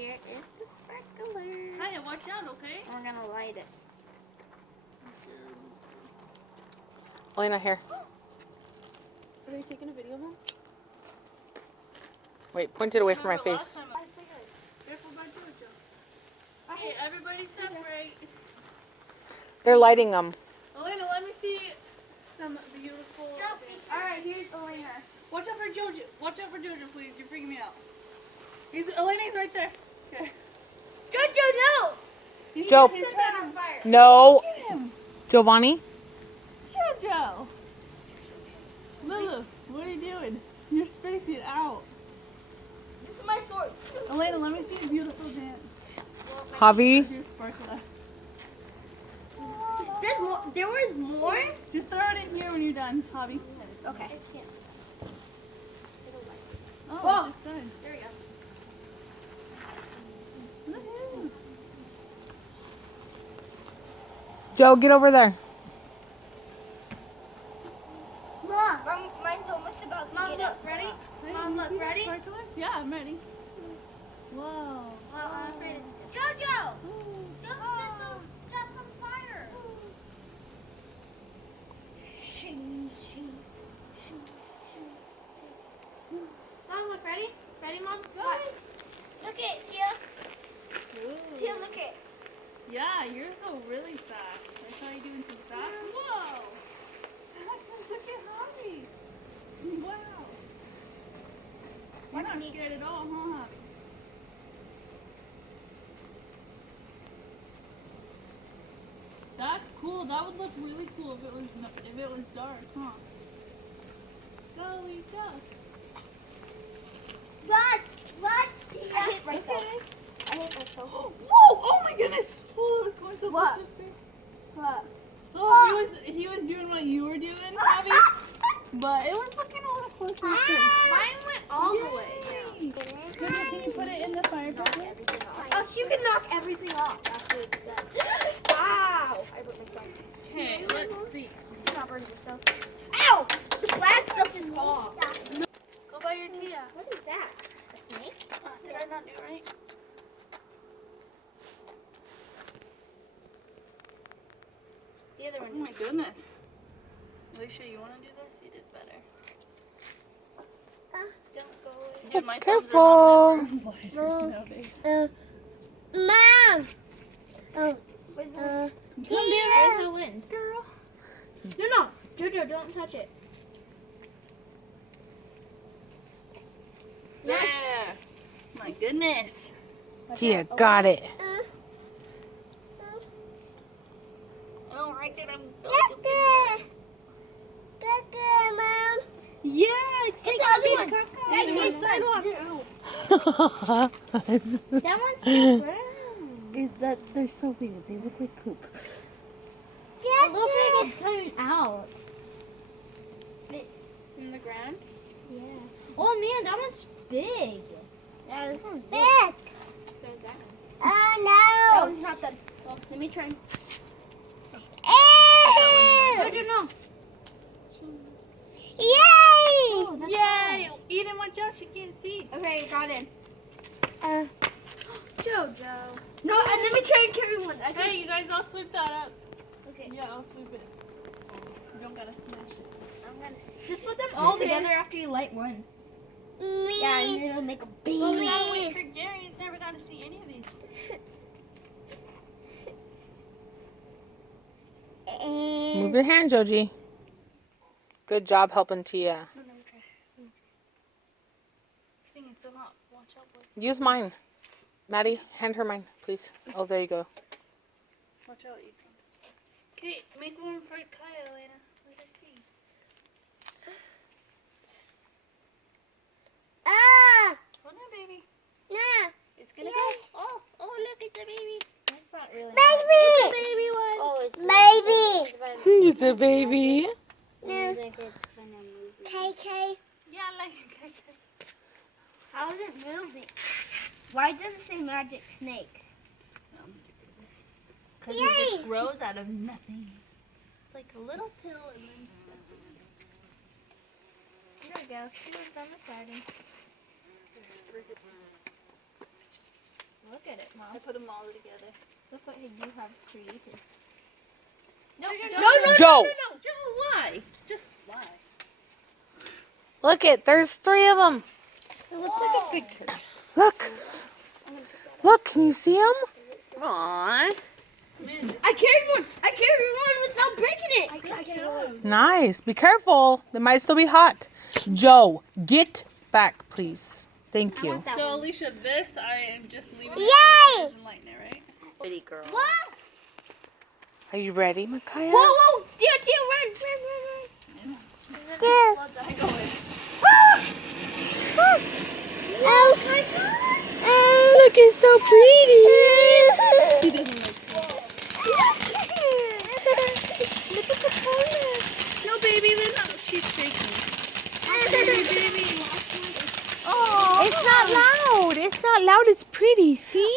Here is the sparkler. Kaya, watch out, okay? We're gonna light it. Elena, here. Are you taking a video, Mom? Wait, point it away from my face. Careful by Jojo. Okay, everybody separate. They're lighting them. Elena, let me see some beautiful... Alright, here's Elena. Watch out for Jojo. Watch out for Jojo, please. You're freaking me out. Elena's right there. Okay. Jojo, no! Joe. Set that on fire. No. Look at him. Giovanni? Jojo. Lulu, what are you doing? You're spacing it out. This is my sword. Elena, let me see a beautiful dance. Javi? Here's sparkler. There was more? Just throw it in here when you're done, Javi. Okay. Oh, Whoa. it's done. There we go. Woohoo. Joe, get over there. Mom, mine's almost about to get up. Ready? Mom, look, ready? Sparkler? Yeah, I'm ready. Whoa. Well, I'm afraid it's... Jojo! Don't set those stuff on fire. Shing, shing, shing, shing. Mom, look, ready? Ready, Mom? Watch. Look at Tia. Tia, look at. Yeah, yours go really fast. I saw you doing some fast. Whoa! Look at Javi. Wow. You're not scared at all, huh? That's cool. That would look really cool if it was dark, huh? Go, Lisa. Watch! I hit myself. Okay. I hit myself. Whoa! Oh my goodness! Oh, it was going so What? close to his face. What? Oh, he was doing what you were doing, Javi. But it was looking a little closer to his face. Mine went all the way. Yay. Can you put it in the fire pit? Oh, you can knock everything off after it's done. Wow! I hurt myself. Okay, let's see. Stop hurting yourself. Ow! The black stuff is hot. Go by your Tia. What is that? A snake? Did I not do it right? The other Oh one. my goodness. Alicia, you want to do this? You did better. Don't go away. Dude, my Careful. thumbs are not never nowadays. Mom! Oh. Come There's no wind. girl. No. Jojo, don't touch it. There. My goodness. Tia, got it. Oh, I did. I'm Mom. Yeah, it's taking the other me one. to That's my one. sidewalk. That one's so brown. Is that they're so weird? They look like poop. It looks like it's coming out. From the ground? Yeah. Oh man, that one's big. Yeah, this one's big. So is that one. Oh no! That one's not done. Well, let me try. Jojo, no. Yay! Oh, that's Yay! Eden, watch out, she can't see. Okay, got in. Jojo. No, and let me try and carry one. Hey, you guys all sweep that up. Okay. Yeah, I'll sweep it. You don't gotta smash it. I'm gonna just put them all together after you light one. Yeah, and then it'll make a big. Well, we gotta wait for Gary. He's never got to see any of these. Move your hand, Joji. Good job helping Tia. Let me try. This thing is so hot. Watch out, boys. Use mine. Maddie, hand her mine, please. Oh, there you go. Watch out, Ethan. Okay, make one for Kaya, Elena. Let us see. Hold on, baby. It's gonna go. Oh, look, it's a baby. It's not really. It's a baby one. Oh, it's It's a baby. KK. Yeah, like How is it moving? Why does it say magic snakes? Because it just grows out of nothing. It's like a little pill and then... There we go. She was done with starting. I put them all together. Look what you have created. No, Joe. Joe, why? Just why? Look it. There's 3 of them. It looks like a good turkey. Look. Look. Can you see them? I Aww. carried one without breaking it. I carried one. Nice. Be careful. They might still be hot. Joe, get back, please. Thank you. So Alicia, this I am just leaving it Yay! and lighting it, right? Pretty girl. What? Are you ready, Micaiah? Whoa, Tia, run. Blood eye going. Oh my God. Look, it's so pretty. He doesn't like Look at the color. No, baby, we're not. She's shaking. Baby. It's not loud. It's not loud. It's pretty. See?